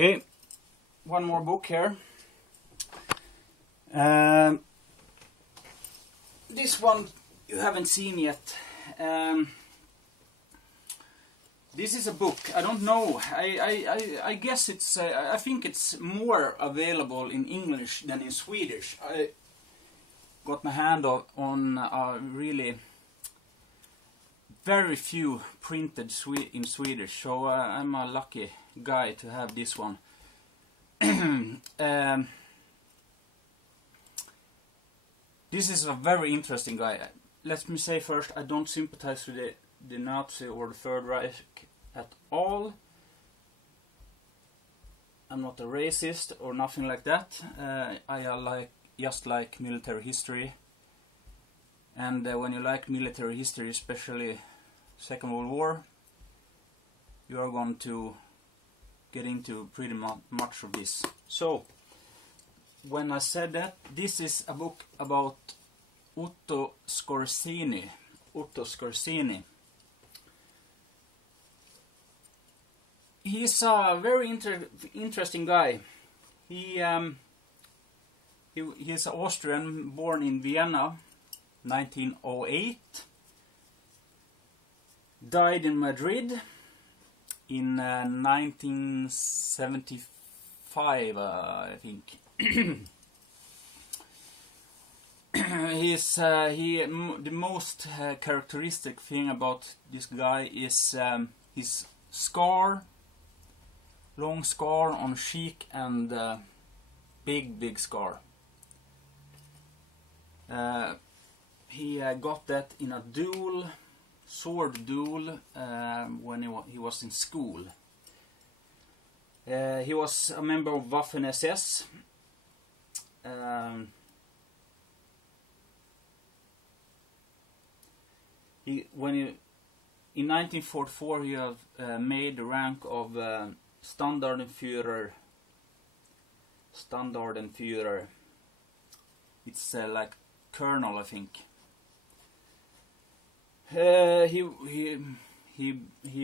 Okay, one more book here. This one you haven't seen yet. This is a book. I don't know. I guess it's. I think it's more available in English than in Swedish. I got my hand on really very few printed in Swedish, so I'm a lucky guy to have this one. This is a very interesting guy. Let me say first, I don't sympathize with the Nazi or the Third Reich at all. I'm not a racist or nothing like that. I just like military history. And when you like military history, especially Second World War, you are going to get into pretty much of this. So, when I said that, this is a book about Otto Skorzeny. Otto Skorzeny. He's a very interesting guy. He's Austrian, born in Vienna, 1908. Died in Madrid in 1975, I think. The most characteristic thing about this guy is his scar, long scar on cheek, and big scar. He got that in a duel, sword duel, when he was in school. He was a member of Waffen-SS. In 1944 he made the rank of Standartenführer. It's like colonel, I think. He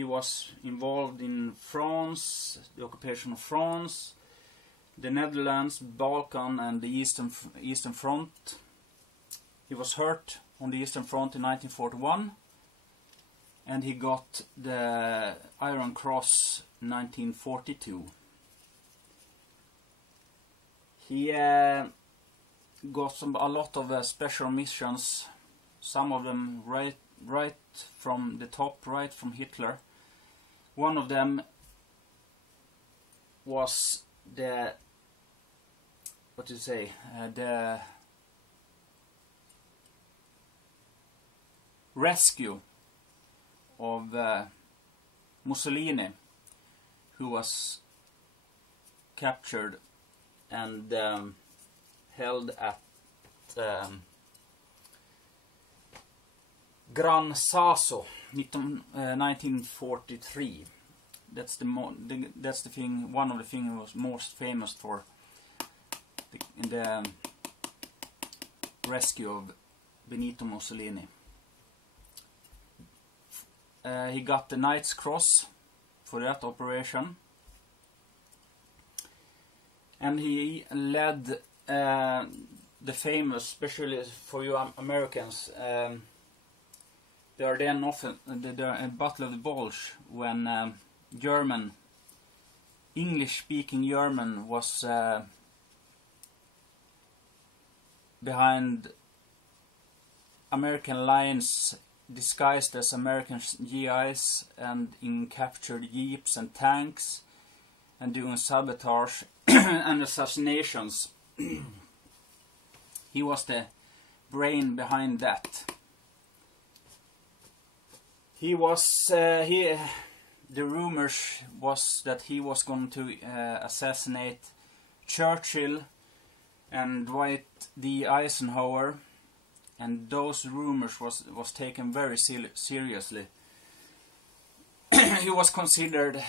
was involved in France, the occupation of France, the Netherlands, Balkan, and the Eastern Front. He was hurt on the Eastern Front in 1941, and he got the Iron Cross in 1942. He got a lot of special missions, some of them right from the top, right from Hitler. One of them was the rescue of Mussolini, who was captured and held at Gran Sasso, 1943. That's the thing. One of the things he was most famous for, the rescue of Benito Mussolini. He got the Knight's Cross for that operation, and he led the famous, especially for you Americans, there are then often the Battle of the Bulge, when English-speaking German was behind American lines disguised as American GIs and in captured jeeps and tanks and doing sabotage and assassinations. He was the brain behind that. The rumors was that he was going to assassinate Churchill and Dwight D. Eisenhower, and those rumors was taken very seriously. He was considered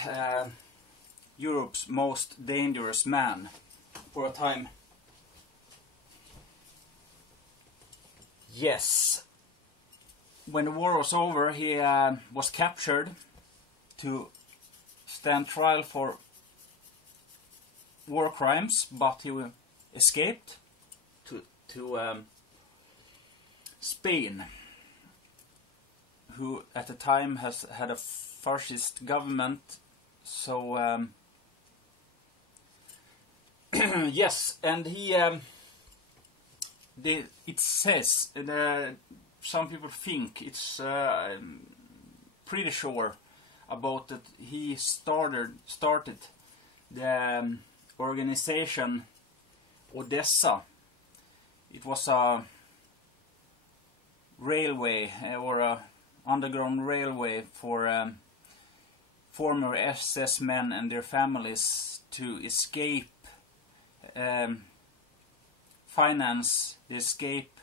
Europe's most dangerous man for a time. Yes. When the war was over, he was captured to stand trial for war crimes, but he escaped to Spain, who at the time had a fascist government. So yes, and he it says some people think it's pretty sure about that he started the organization Odessa. It was a railway or a underground railway for former SS men and their families to escape, finance the escape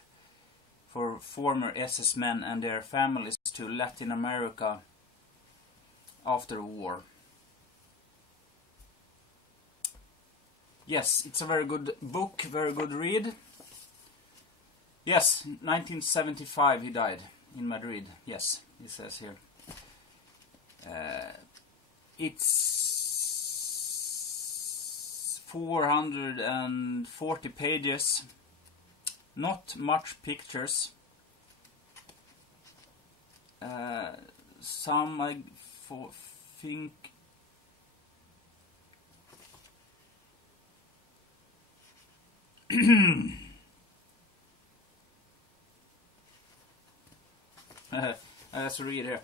for former SS men and their families to Latin America after the war. Yes, it's a very good book, very good read. Yes, 1975 he died in Madrid. Yes, it says here. It's 440 pages. Not much pictures. Some I think let's read here.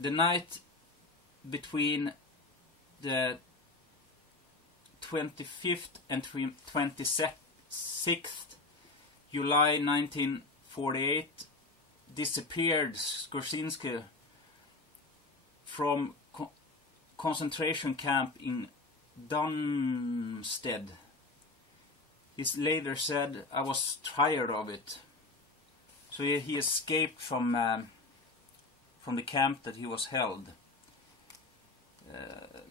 The night between the 25th and 26th July 1948 disappeared Skorzeny from concentration camp in Darmstadt. He later said, "I was tired of it." So he escaped from the camp that he was held.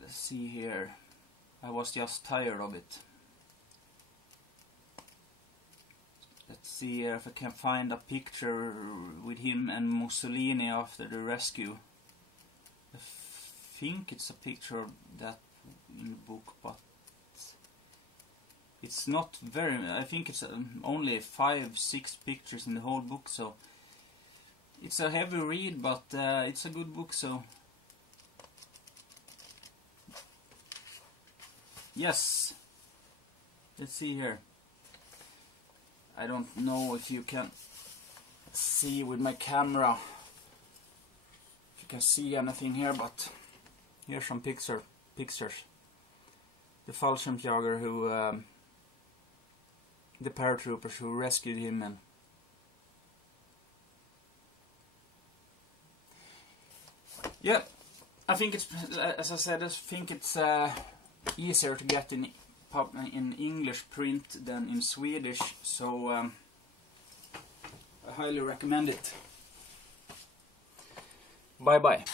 Let's see here. I was just tired of it. Let's see if I can find a picture with him and Mussolini after the rescue. I think it's a picture of that in the book, but it's not very. I think it's only 5-6 pictures in the whole book, so it's a heavy read, but it's a good book. So yes, let's see here. I don't know if you can see with my camera, if you can see anything here, but here's some pictures. The Fallschirmjäger who, the paratroopers who rescued him, and yeah, I think it's, as I said, I think it's easier to get in English print than in Swedish, so I highly recommend it. Bye bye.